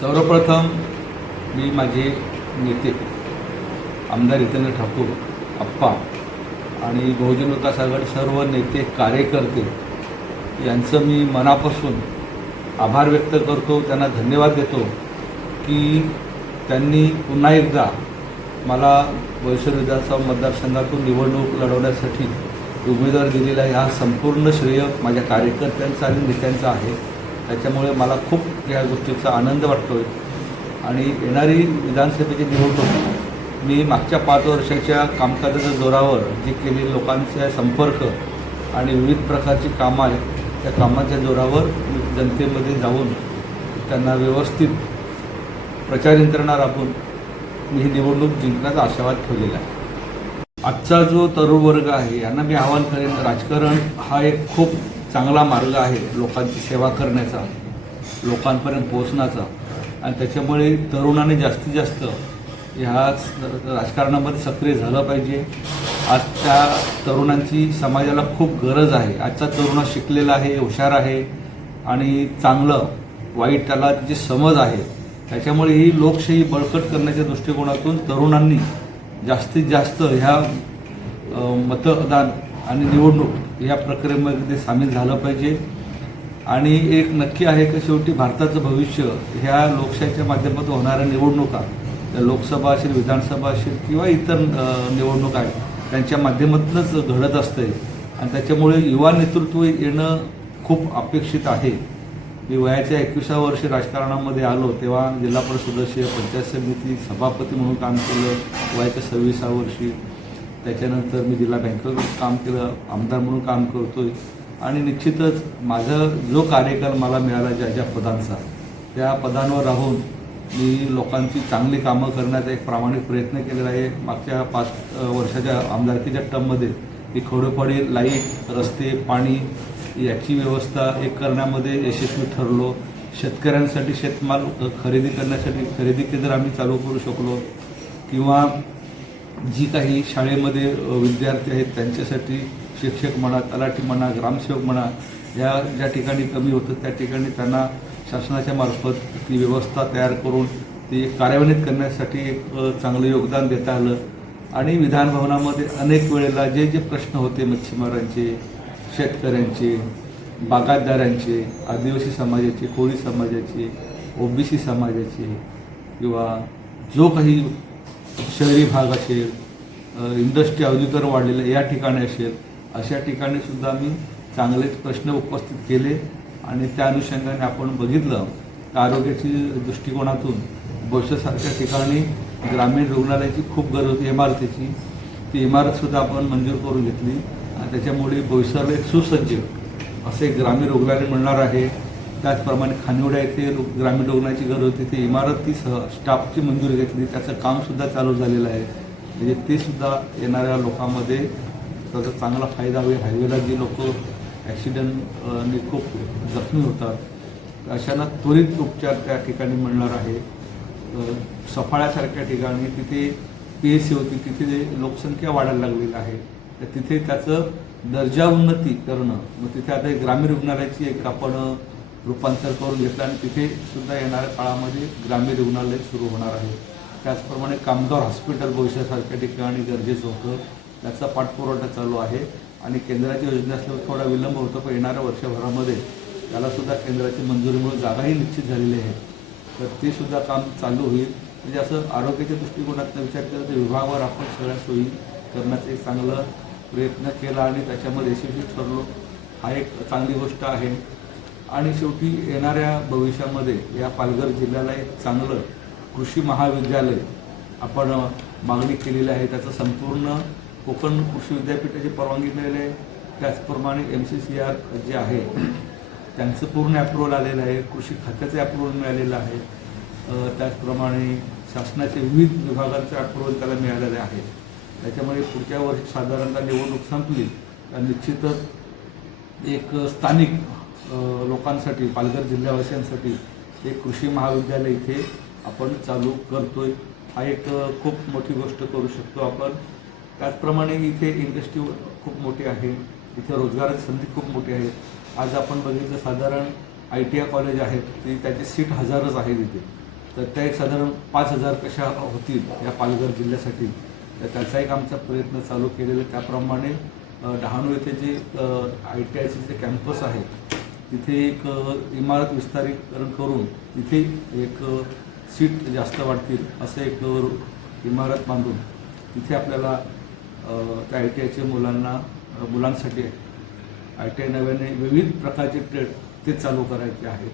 सर्वप्रथम मी माझे नेते आमदार हितेंद्र ठाकूर आप्पा आणि बहुजन विकास आघाडी सर्व नेते कार्यकर्ते यांचं मी मनापासून आभार व्यक्त करतो, त्यांना धन्यवाद देतो की त्यांनी पुन्हा एकदा मला बोईसर विधानसभा मतदारसंघातून निवडणूक लढवण्यासाठी उमेदवार दिलेला ह्या संपूर्ण श्रेय माझ्या कार्यकर्त्यांचा आणि नेत्यांचा आहे। त्याच्यामुळे मला खूप या गोष्टीचा आनंद वाटतो आहे। आणि येणारी विधानसभेची निवडणूक मी मागच्या 5 वर्षाच्या कामकाजाच्या जोरावर जी केली लोकांचा संपर्क आणि विविध प्रकारची कामं आहेत त्या कामाच्या जोरावर मी जनतेमध्ये जाऊन त्यांना व्यवस्थित प्रचार यंत्रणा राबवून मी ही निवडणूक जिंकण्याचा आशावाद ठेवलेला आहे। आजचा जो तरुण वर्ग आहे यांना मी आवाहन करेन, राजकारण हा एक खूप चांगला मार्ग आहे लोकांची सेवा करण्याचा, लोकांपर्यंत पोहोचण्याचा, आणि त्याच्यामुळे तरुणांनी जास्तीत जास्त ह्या राजकारणामध्ये सक्रिय झालं पाहिजे। आज त्या तरुणांची समाजाला खूप गरज आहे। आजचा तरुण शिकलेला आहे, हुशार आहे आणि चांगलं वाईट त्याला तिची समज आहे। त्याच्यामुळे ही लोकशाही बळकट करण्याच्या दृष्टिकोनातून तरुणांनी जास्तीत जास्त ह्या मतदान आणि निवडणूक या प्रक्रियेमध्ये सामील झालं पाहिजे। आणि एक नक्की आहे की शेवटी भारताचं भविष्य ह्या लोकशाहीच्या माध्यमातून होणाऱ्या निवडणुका, लोकसभा असेल, विधानसभा असेल किंवा इतर निवडणूक आहेत त्यांच्या माध्यमातूनच घडत असते। आणि त्याच्यामुळे युवा नेतृत्व येणं खूप अपेक्षित आहे। मी वयाच्या 21व्या वर्षी राजकारणामध्ये आलो तेव्हा जिल्हा परिषद सदस्य, पंचायत समिती सभापती म्हणून काम केलं वयाच्या 26व्या वर्षी। त्याच्यानंतर मी जिल्हा बँकेत काम केलं, आमदार म्हणून काम करतोय। आणि निश्चितच माझा जो कार्यकाल मला मिळाला ज्या ज्या पदांचा त्या पदांवर राहून मी लोकांची चांगली कामं करण्याचा एक प्रामाणिक प्रयत्न केलेला आहे। मागच्या 5 वर्षाच्या आमदारकीच्या टर्ममध्ये मी खोडोपडी लाईट, रस्ते, पाणी याची व्यवस्था एक करण्यामध्ये यशस्वी ठरलो। शेतकऱ्यांसाठी शेतमाल खरेदी करण्यासाठी खरेदी केंद्र आम्ही चालू करू शकलो, किंवा जी काही शाळेमध्ये विद्यार्थी आहेत त्यांच्यासाठी शिक्षक म्हणा, तलाठी म्हणा, ग्रामसेवक म्हणा, या ज्या ठिकाणी कमी होतं त्या ठिकाणी त्यांना शासनाच्या मार्फत ती व्यवस्था तयार करून ती कार्यान्वित करण्यासाठी एक चांगलं योगदान देता आलं। आणि विधानभवनामध्ये अनेक वेळेला जे जे प्रश्न होते मच्छीमारांचे, शेतकऱ्यांचे, बागायतदारांचे, आदिवासी समाजाचे, कोळी समाजाचे, ओबीसी समाजाचे, किंवा जो काही शहरी भाग असेल, इंडस्ट्री औद्योगिकरण वाढलेलं या ठिकाणी असेल, अशा ठिकाणी सुद्धा मी चांगलेच प्रश्न उपस्थित केले। आणि त्या अनुषंगाने आपण बघितलं आरोग्याची दृष्टिकोनातून बोईसरसारख्या ठिकाणी ग्रामीण रुग्णालयाची खूप गरज होती इमारतीची, ती इमारतसुद्धा आपण मंजूर करून घेतली। आणि त्याच्यामुळे बोईसरला एक सुसज्ज असे ग्रामीण रुग्णालय मिळणार आहे। त्याचप्रमाणे खानिवडा येथे ग्रामीण रुग्णालयाची गरज होती, ती इमारतीसह स्टाफची मंजुरी घेतली, त्याचं कामसुद्धा चालू झालेलं आहे। म्हणजे ते सुद्धा येणाऱ्या लोकांमध्ये त्याचा चांगला फायदा होईल। हायवेला जी लोक ॲक्सिडेंटने खूप जखमी होतात अशांना त्वरित उपचार त्या ठिकाणी मिळणार आहे। सफाळ्यासारख्या ठिकाणी तिथे PSC होती, तिथे लोकसंख्या वाढायला लागलेली आहे, तर तिथे त्याचं दर्जा उन्नती करणं, मग तिथे आता एक ग्रामीण रुग्णालयाची एक आपण रूपांतर करून घेतलं आणि तिथे सुद्धा येणाऱ्या काळामध्ये ग्रामीण रुग्णालय सुरू होणार आहे। त्याचप्रमाणे कामगार हॉस्पिटल बोईसरसारख्या ठिकाणी गरजेचं होतं, त्याचा पाठपुरवठा चालू आहे। आणि केंद्राची योजना असल्यामुळे थोडा विलंब होतो, पण येणाऱ्या वर्षभरामध्ये त्यालासुद्धा केंद्राची मंजुरीमुळे जागाही निश्चित झालेली आहे, तर ते सुद्धा काम चालू होईल। म्हणजे असं आरोग्याच्या दृष्टिकोनातून विचार केला तर विभागावर आपण सगळ्या सोयी करण्याचा एक चांगला प्रयत्न केला आणि त्याच्यामध्ये यशस्वी ठरलो, हा एक चांगली गोष्ट आहे। आणि शेवटी येणाऱ्या भविष्यामध्ये या पालघर जिल्ह्याला एक चांगलं कृषी महाविद्यालय आपण मागणी केलेली आहे, त्याचं संपूर्ण कोकण कृषी विद्यापीठाची परवानगी मिळाली आहे। त्याचप्रमाणे MCCR जे आहे त्यांचं पूर्ण अप्रुव्हल आलेलं आहे, कृषी खात्याचं अप्रुव्हल मिळालेलं आहे, त्याचप्रमाणे शासनाचे विविध विभागांचं अप्रुव्हल त्याला मिळालेलं आहे। त्याच्यामुळे पुढच्या वर्षी साधारणतः निवडणूक संपली तर निश्चितच एक स्थानिक लोकांसाठी, पालघर जिल्ह्यावासियांसाठी एक कृषी महाविद्यालय इथे आपण चालू करतोय, हा एक खूप मोठी गोष्ट करू शकतो आपण। त्याचप्रमाणे इथे इंडस्ट्री खूप मोठी आहे, इथे रोजगाराची संधी खूप मोठी आहे। आज आपण बघितलं साधारण ITI कॉलेज आहेत ती त्याचे सीट हजारच आहेत इथे, तर त्या एक साधारण 5,000 कशा होतील या पालघर जिल्ह्यासाठी, तर त्याचा एक आमचा प्रयत्न चालू केलेला. त्याप्रमाणे डहाणू येथे जे ITIचे जे कॅम्पस आहे तिथे एक इमारत विस्तारीकरण करून तिथे एक सीट जास्त वाढतील असं एक इमारत बांधून तिथे आपल्याला त्या ITIच्या मुलांसाठी ITI नव्याने विविध प्रकारचे ट्रेड ते चालू करायचे आहेत.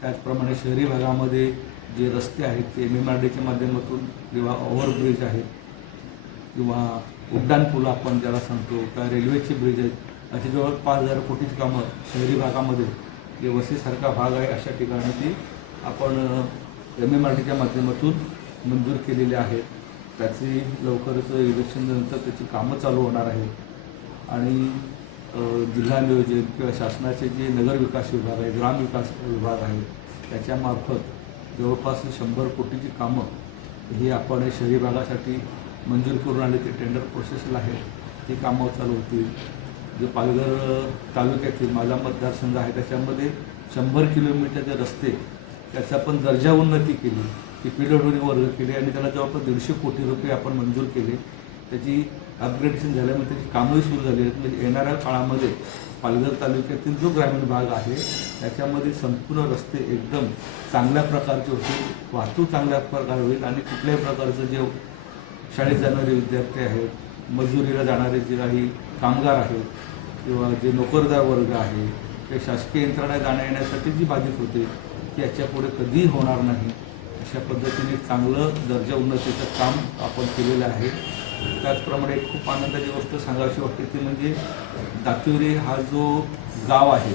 त्याचप्रमाणे शहरी भागामध्ये जे रस्ते आहेत ते MMRDच्या माध्यमातून किंवा ओव्हरब्रिज आहेत किंवा उड्डाण पूल आपण ज्याला सांगतो, त्या रेल्वेचे ब्रिज आहेत, अशी जवळ 5,000 कोटीची कामं शहरी भागामध्ये जे वसईसारखा भाग आहे अशा ठिकाणी ती आपण MMRDच्या माध्यमातून मंजूर केलेली आहेत. त्याची लवकरच इलेक्शननंतर त्याची कामं चालू होणार आहेत आणि जिल्हा नियोजन किंवा शासनाचे जे नगर विकास विभाग आहे, ग्राम विकास विभाग आहे, त्याच्यामार्फत जवळपास 100 कोटीची कामं ही आपण शहरी भागासाठी मंजूर करून आले. ते टेंडर प्रोसेसला आहे, ती कामं चालू होतील. जे पालघर तालुक्यातील माझा मतदारसंघ आहे त्याच्यामध्ये 100 किलोमीटरचे रस्ते त्याचा पण दर्जा उन्नती केली, ती PWD वर्ग केली आणि त्याला जवळपास 150 कोटी रुपये आपण मंजूर केले. त्याची अपग्रेडेशन झाल्यामुळे त्याची कामंही सुरू झाली आहेत. म्हणजे येणाऱ्या काळामध्ये पालघर तालुक्यातील जो ग्रामीण भाग आहे त्याच्यामध्ये संपूर्ण रस्ते एकदम चांगल्या प्रकारचे होतील, वाहतूक चांगल्या प्रकारे होईल आणि कुठल्याही प्रकारचं जे शाळेत जाणारे विद्यार्थी आहेत, मजुरीला जाणारे जे काही कामगार आहेत किंवा जे नोकरदार वर्ग आहे ते शासकीय यंत्रणा जाण्या येण्यासाठी जी बाधित होते ती याच्यापुढे कधीही होणार नाही. अशा पद्धतीने चांगलं दर्जा उन्नतीचं काम आपण केलेलं आहे. त्याचप्रमाणे खूप आनंदाची गोष्ट सांगावीशी वाटते ती म्हणजे दातिवरी हा जो गाव आहे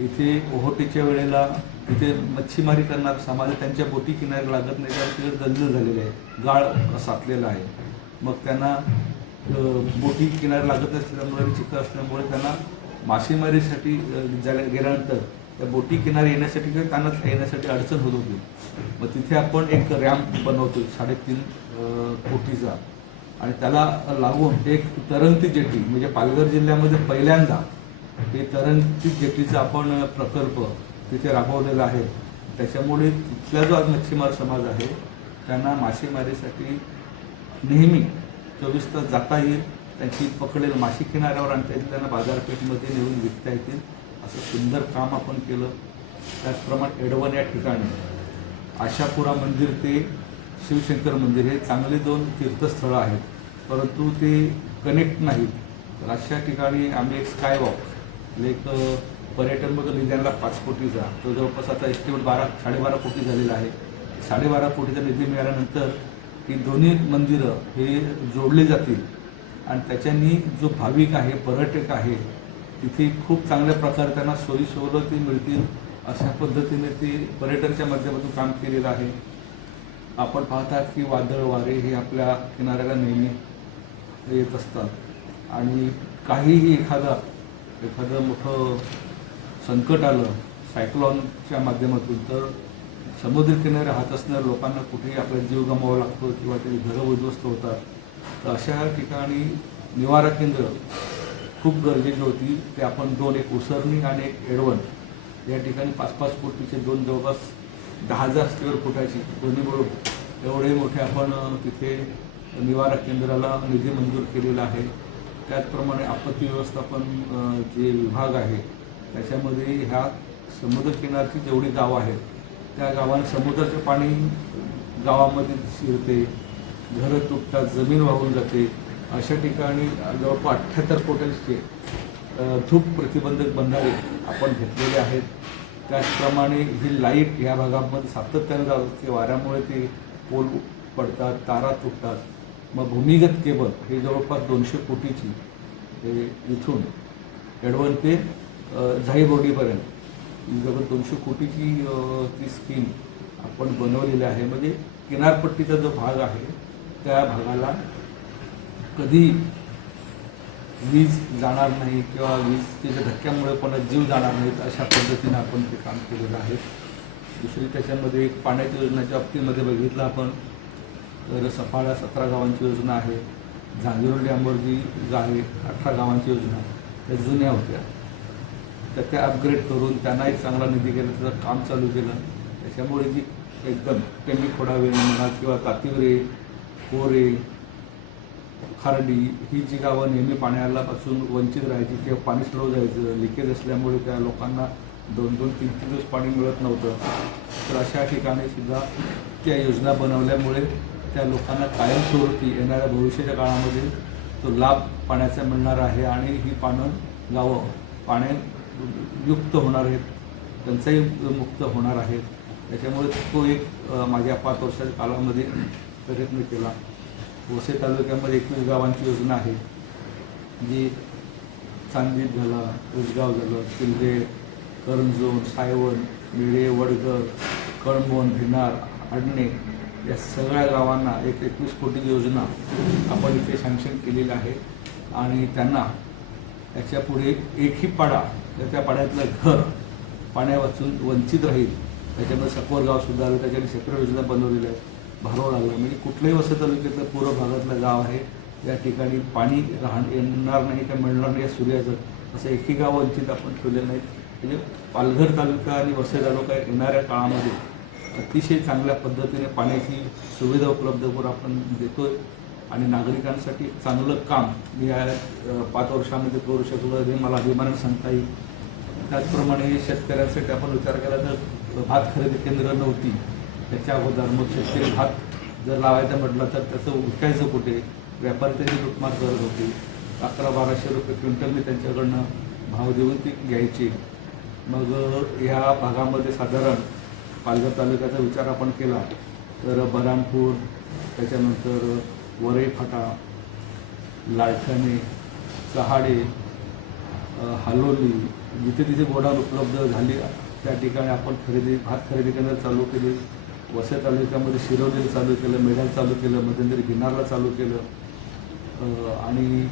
इथे ओहोटीच्या वेळेला इथे मच्छीमारी करणारा समाज त्यांच्या बोटी किनारी लागत नाही, त्याला तिकडे दलदल झालेले आहे, गाळ साचलेला आहे. मग त्यांना बोटी किनारी लागत असल्यामुळे, चिखल असल्यामुळे त्यांना मासेमारीसाठी गेल्यानंतर त्या बोटी किनारी येण्यासाठी किंवा त्यांना येण्यासाठी अडचण होत होती. मग तिथे आपण एक रॅम्प बनवतो 3.5 कोटीचा आणि त्याला लागून एक तरंगती जेटी, म्हणजे पालघर जिल्ह्यामध्ये पहिल्यांदा हे तरंगती जेटीचा आपण प्रकल्प तिथे राबवलेला आहे. त्याच्यामुळे तिथला जो आज मच्छीमार समाज आहे त्यांना मासेमारीसाठी नेहमी 24 तास जाता येईल, त्यांची पकडेल मासे किनाऱ्यावर आणता येईल, त्यांना बाजारपेठेमध्ये नेऊन विकता येतील, असं सुंदर काम आपण केलं. त्याचप्रमाणे एडवन या ठिकाणी आशापुरा मंदिर ते शिवशंकर मंदिर हे चांगले 2 तीर्थस्थळं आहेत, परंतु ते कनेक्ट नाहीत. तर अशा ठिकाणी आम्ही एक स्काय वॉक, एक पर्यटन मधून निधी 5 कोटीचा, तो जवळपास आता एस्टिमेट 12-12.5 कोटी झालेला आहे. 12.5 कोटीचा निधी मिळाल्यानंतर ही दोन्ही मंदिरं हे जोडली जातील आणि त्याच्यानी जो भाविक आहे, पर्यटक आहे, तिथे खूप चांगल्या प्रकारे त्यांना सोयी सवलती मिळतील अशा पद्धतीने ते पर्यटनच्या माध्यमातून काम केलेलं आहे. आपण पाहतात की वादळ वारे हे आपल्या किनाऱ्याला नेहमी येत असतात आणि काहीही एखादं मोठं संकट आलं सायक्लॉनच्या माध्यमातून तर समुद्रकिनारे राहत असणाऱ्या लोकांना कुठेही आपला जीव गमवावा लागतो किंवा ते घरं उद्ध्वस्त होतात. तर अशा ठिकाणी निवारा केंद्र खूप गरजेची होती. ते आपण 2, एक उसरणी आणि एक एडवण या ठिकाणी 5-5 कोटीचे 2 जवळपास 10,000 स्क्वेअर फुटाची दोन्ही मिळून एवढे मोठे आपण तिथे निवारा केंद्राला निधी मंजूर केलेला आहे. त्याचप्रमाणे आपत्ती व्यवस्थापन जे विभाग आहे त्याच्यामध्ये ह्या समुद्रकिनारची जेवढी गावं आहेत त्या गावांना समुद्राचं पाणी गावामध्ये शिरते, घरं तुटतात, जमीन वाहून जाते. अशा ठिकाणी जवळपास 78 कोटींचे धूप प्रतिबंधक बंधारे आपण घेतलेले आहेत. त्याचप्रमाणे ही लाईट या भागामध्ये सातत्याने जाते, वाऱ्यामुळे ते पोल पडतात, तारा तुटतात. मग भूमिगत केबल हे जवळपास 200 कोटीची इथून एडवण ते झाईबोर्डीपर्यंत जवळ 200 कोटीची ती स्कीम आपण बनवलेली आहे. म्हणजे किनारपट्टीचा जो भाग आहे त्या भागाला कधी वीज जाणार नाही किंवा वीजच्या धक्क्यामुळे कोणाचा जीव जाणार नाहीत अशा पद्धतीने आपण ते काम केलेलं आहे. दुसरी त्याच्यामध्ये एक पाण्याच्या योजनेच्या बाबतीमध्ये बघितलं आपण तर सफाळा 17 गावांची योजना आहे, झांजिरोली अंबोर्जी आहे 18 गावांची योजना, त्या जुन्या होत्या तर त्या अपग्रेड करून त्यांना एक चांगला निधी केला, त्याचं काम चालू केलं. त्याच्यामुळे जी एकदम टेंबी खोडावे म्हणा किंवा तातिवरे, कोरे, खारडी ही जी गावं नेहमी पाण्यापासून वंचित राहायची किंवा पाणी स्लो जायचं, लिकेज असल्यामुळे त्या लोकांना 2-2, 3-3 दिवस पाणी मिळत नव्हतं. तर अशा ठिकाणी सुद्धा त्या योजना बनवल्यामुळे त्या लोकांना कायमस्वरूपी येणाऱ्या भविष्याच्या काळामध्ये तो लाभ पाण्याचा मिळणार आहे आणि ही गावं पाण्यायुक्त होणार आहेत, टंचाई मुक्त होणार आहेत. त्याच्यामुळे तो एक माझ्या 5 वर्षाच्या कालामध्ये प्रयत्न केला. वसई तालुक्यामध्ये 21 गावांची योजना आहे, जी चांदीप झाला, उसगाव झालं, किल्ले, करंजोन, सायवन, मिळे, वडगर, कळंबोन, भिनार, आडणे या सगळ्या गावांना 21 कोटी योजना आपण इथे सँक्शन केलेली आहे आणि त्यांना याच्यापुढे एकही पाडा त्या पाड्यातलं घर पाण्यापासून वंचित राहील. त्याच्यामध्ये सकोर गावसुद्धा आलं, त्याच्याने सेपरेट योजना बनवलेल्या आहेत. भारोळ आलं म्हणजे कुठल्याही वसई तालुक्यातलं पूर्व भागातलं गाव आहे, या ठिकाणी पाणी येणार नाही का मिळणार नाही या सूर्याचं असं एकही गाव वंचित आपण ठेवलेलं नाहीत. म्हणजे पालघर तालुका आणि वसई तालुका येणाऱ्या काळामध्ये अतिशय चांगल्या पद्धतीने पाण्याची सुविधा उपलब्ध करून आपण देतोय आणि नागरिकांसाठी चांगलं काम मी या 5 वर्षामध्ये करू शकलो हे मला अभिमानाने सांगता येईल. त्याचप्रमाणे शेतकऱ्यांसाठी आपण विचार केला तर भात खरेदी केंद्र नव्हती त्याच्या अगोदर, मग शेतकरी भात जर लावायचा म्हटलं तर त्याचं विकायचं कुठे, व्यापारी त्याची लुटमार करत होते. 1100-1200 रुपये क्विंटल मी त्यांच्याकडनं भाव देऊन ती घ्यायची. मग ह्या भागामध्ये साधारण पालघर तालुक्याचा विचार आपण केला तर बरामपूर, त्याच्यानंतर वरई फाटा, लालठाणे, चहाडे, हालोली जिथे तिथे गोडाऊन उपलब्ध झाली त्या ठिकाणी आपण भात खरेदी केंद्र चालू केले. वसई तालुक्यामध्ये शिरवलीला चालू केलं, मेढ्याला चालू केलं, मध्यंतरी भिनारला चालू केलं आणि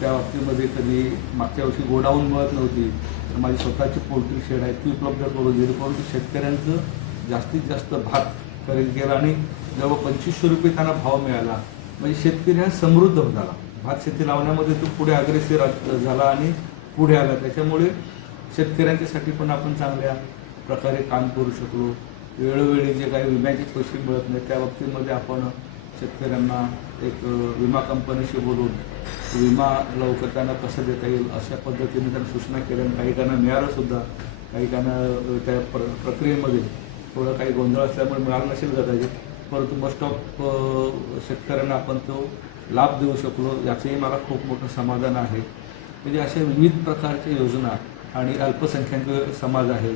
त्या बाबतीमध्ये कधी मागच्या वर्षी गोडाऊन मिळत नव्हती तर माझी स्वतःची पोल्ट्री शेड आहे ती उपलब्ध करून दिली. परंतु शेतकऱ्यांचं जास्तीत जास्त भात खरेदी केला आणि जवळ 2500 रुपये त्यांना भाव मिळाला. म्हणजे शेतकरी हा समृद्ध झाला. भात शेती लावण्यामध्ये तो पुढे अग्रेसर झाला आणि पुढे आला. त्याच्यामुळे शेतकऱ्यांच्यासाठी पण आपण चांगल्या प्रकारे काम करू शकलो. वेळोवेळी जे काही विम्याचे पैसे मिळत नाही त्या बाबतीमध्ये आपण शेतकऱ्यांना एक विमा कंपनीशी बोलून विमा लवकर त्यांना कसं देता येईल अशा पद्धतीने त्यांना सूचना केल्या. काही काहींना मिळालंसुद्धा, काही काहींना त्या प्रक्रियेमध्ये थोडं काही गोंधळ असल्यामुळे मिळालं नसेल कदाचित, परंतु मोस्ट ऑफ शेतकऱ्यांना आपण तो लाभ देऊ शकलो याचंही मला खूप मोठं समाधान आहे. म्हणजे अशा विविध प्रकारच्या योजना आणि अल्पसंख्याक समाज आहे,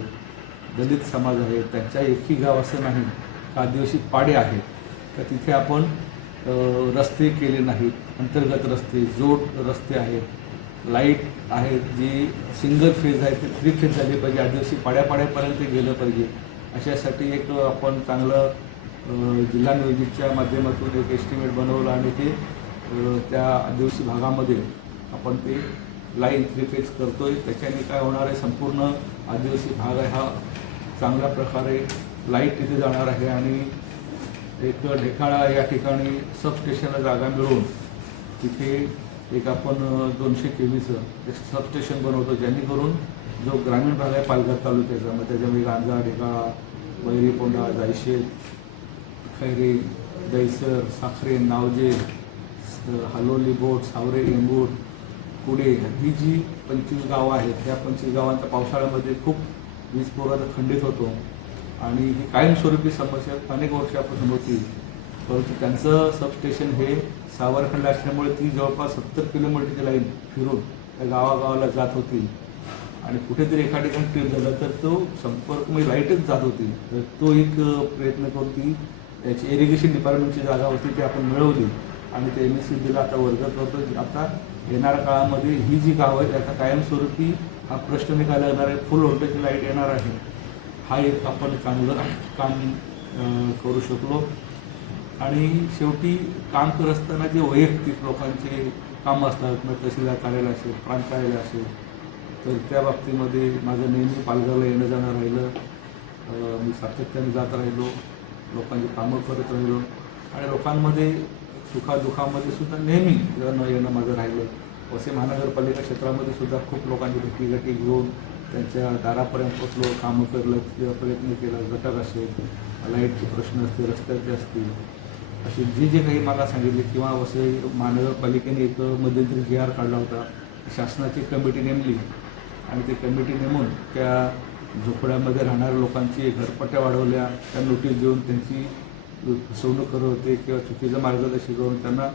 दलित समाज आहे, त्यांच्या एकही गाव असं नाही, आदिवासी पाडे आहेत तर तिथे आपण रस्ते केले नाहीत, अंतर्गत रस्ते, जोड रस्ते आहेत, लाईट आहेत जी सिंगल फेज आहे ते 3 फेज झाली पाहिजे, आदिवासी पाड्यापर्यंत गेलं पाहिजे. अशासाठी एक आपण चांगलं जिल्हा नियोजितच्या माध्यमातून एक एस्टिमेट बनवलं आणि ते त्या आदिवासी भागामध्ये आपण ते लाईन 3 फेज करतोय. त्याच्याने काय होणार आहे, संपूर्ण आदिवासी भाग आहे हा चांगल्या प्रकारे लाईट तिथे जाणार आहे आणि एक ढेकाळा या ठिकाणी सबस्टेशनला जागा मिळून तिथे एक आपण 200 kVचं एक सबस्टेशन बनवतो जेणेकरून जो ग्रामीण भाग आहे पालघर तालुक्याचा, मग त्याच्यामध्ये गांजा, ढेकाळा, वैरीपोंडा, जायशेत, खैरे, दैसर, साखरे, नावजे, हालोली, बोट, सावरे, इंगूर, कुडे ही जी 25 गावं आहेत त्या 25 गावांच्या पावसाळ्यामध्ये खूप वीज पुरवठा खंडित होतो आणि ही कायमस्वरूपी समस्या अनेक वर्षापासून होती. परंतु त्यांचं सबस्टेशन हे सावरखंड असल्यामुळे ती जवळपास 70 किलोमीटरची लाईन फिरून त्या गावागावाला जात होती आणि कुठेतरी एका ठिकाणी ट्रिप झाला तर तो संपर्क म्हणजे लाईटच जात होती. तर तो एक प्रयत्न करून ती त्याची इरिगेशन डिपार्टमेंटची जागा होती ती आपण मिळवली आणि ते MSCBला आता वर्ग करतो. आता येणाऱ्या काळामध्ये ही जी गावं आहेत त्याचा कायमस्वरूपी हा प्रश्न निकाला येणार आहे, फुल व्होल्टेज लाईट येणार आहे. हा एक आपण चांगलं काम करू शकलो. आणि शेवटी काम करत असताना जे वैयक्तिक लोकांचे कामं असतात, मग तहसीलदार कार्यालय असेल, प्रांत कार्यालय असेल, तर त्या बाबतीमध्ये माझं नेहमी पालघरला येणं जाणं राहिलं. मी सातत्याने जात राहिलो, लोकांची कामं करत राहिलो आणि लोकांमध्ये सुखादुखामध्ये सुद्धा नेहमी येणं माझं राहिलं. वसई महानगरपालिका क्षेत्रामध्ये सुद्धा खूप लोकांची भेटीगाठी घेऊन त्यांच्या दारापर्यंत पोचलो, कामं करलं, प्रयत्न केला, घटक असेल लाईटचे प्रश्न असतील, रस्त्याचे असतील, असे जे जे काही मला सांगितले किंवा असं महानगरपालिकेने एक मध्यंतरी GR काढला होता, शासनाची कमिटी नेमली आणि ती कमिटी नेमून त्या झोपड्यामध्ये राहणाऱ्या लोकांची घरपट्ट्या वाढवल्या, त्या नोटीस देऊन त्यांची फसवणूक करत होते किंवा चुकीचं मार्गदर्शन करून त्यांना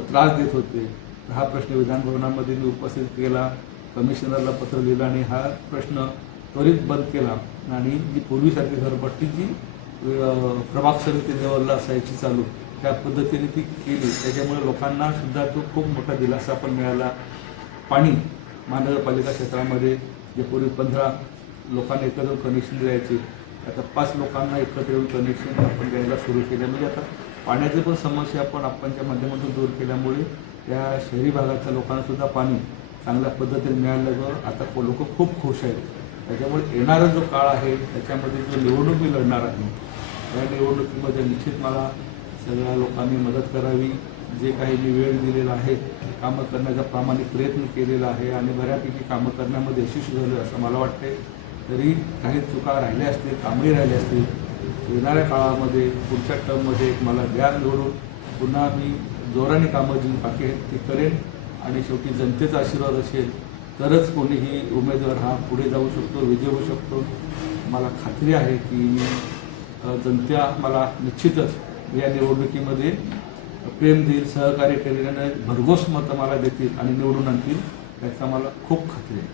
त्रास देत होते. हा प्रश्न विधानभवनामध्ये मी उपस्थित केला, कमिशनरला पत्र लिहिलं आणि हा प्रश्न त्वरित बंद केला आणि जी पूर्वीसारखी घरपट्टी जी प्रभाग समिती लेवलला असायची चालू, त्या पद्धतीने ती केली. त्याच्यामुळे लोकांना सुद्धा तो खूप मोठा दिलासा पण मिळाला. पाणी महानगरपालिका क्षेत्रामध्ये जे पूर्वी 15 लोकांना एकत्र कनेक्शन द्यायचे, आता 5 लोकांना एकत्र येऊन कनेक्शन आपण द्यायला सुरू केलं. म्हणजे आता पाण्याची पण समस्या आपण आपणच्या माध्यमातून दूर केल्यामुळे त्या शहरी भागातल्या लोकांनासुद्धा पाणी चांगल्या पद्धतीने मिळालं. आता लोक खूप खुश आहेत. त्याच्यामुळे येणारा जो काळ आहे त्याच्यामध्ये जो निवडणूक मी लढणार आहे, या निवडणुकीमध्ये निश्चित मला सगळ्या लोकांनी मदत करावी. जे काही मी वेळ दिलेला आहे, कामं करण्याचा प्रामाणिक प्रयत्न केलेला आहे आणि बऱ्यापैकी कामं करण्यामध्ये यशस्वी झालं असं मला वाटते. तरी काही चुका राहिल्या असतील, कामही राहिले असतील, येणाऱ्या काळामध्ये पुढच्या टर्ममध्ये मला द्या निवडून, पुन्हा मी जोराने कामं जी बाकी आहेत ती करेन आणि शेवटी जनतेचा आशीर्वाद असेल तरच कोणीही उमेदवार हा पुढे जाऊ शकतो, विजय होऊ शकतो. मला खात्री आहे की जनता मला निश्चितच या निवडणुकीमध्ये प्रेम देईल, सहकार्य करेल आणि भरघोस मतं मला देतील आणि निवडून आणतील याचा मला खूप खात्री आहे.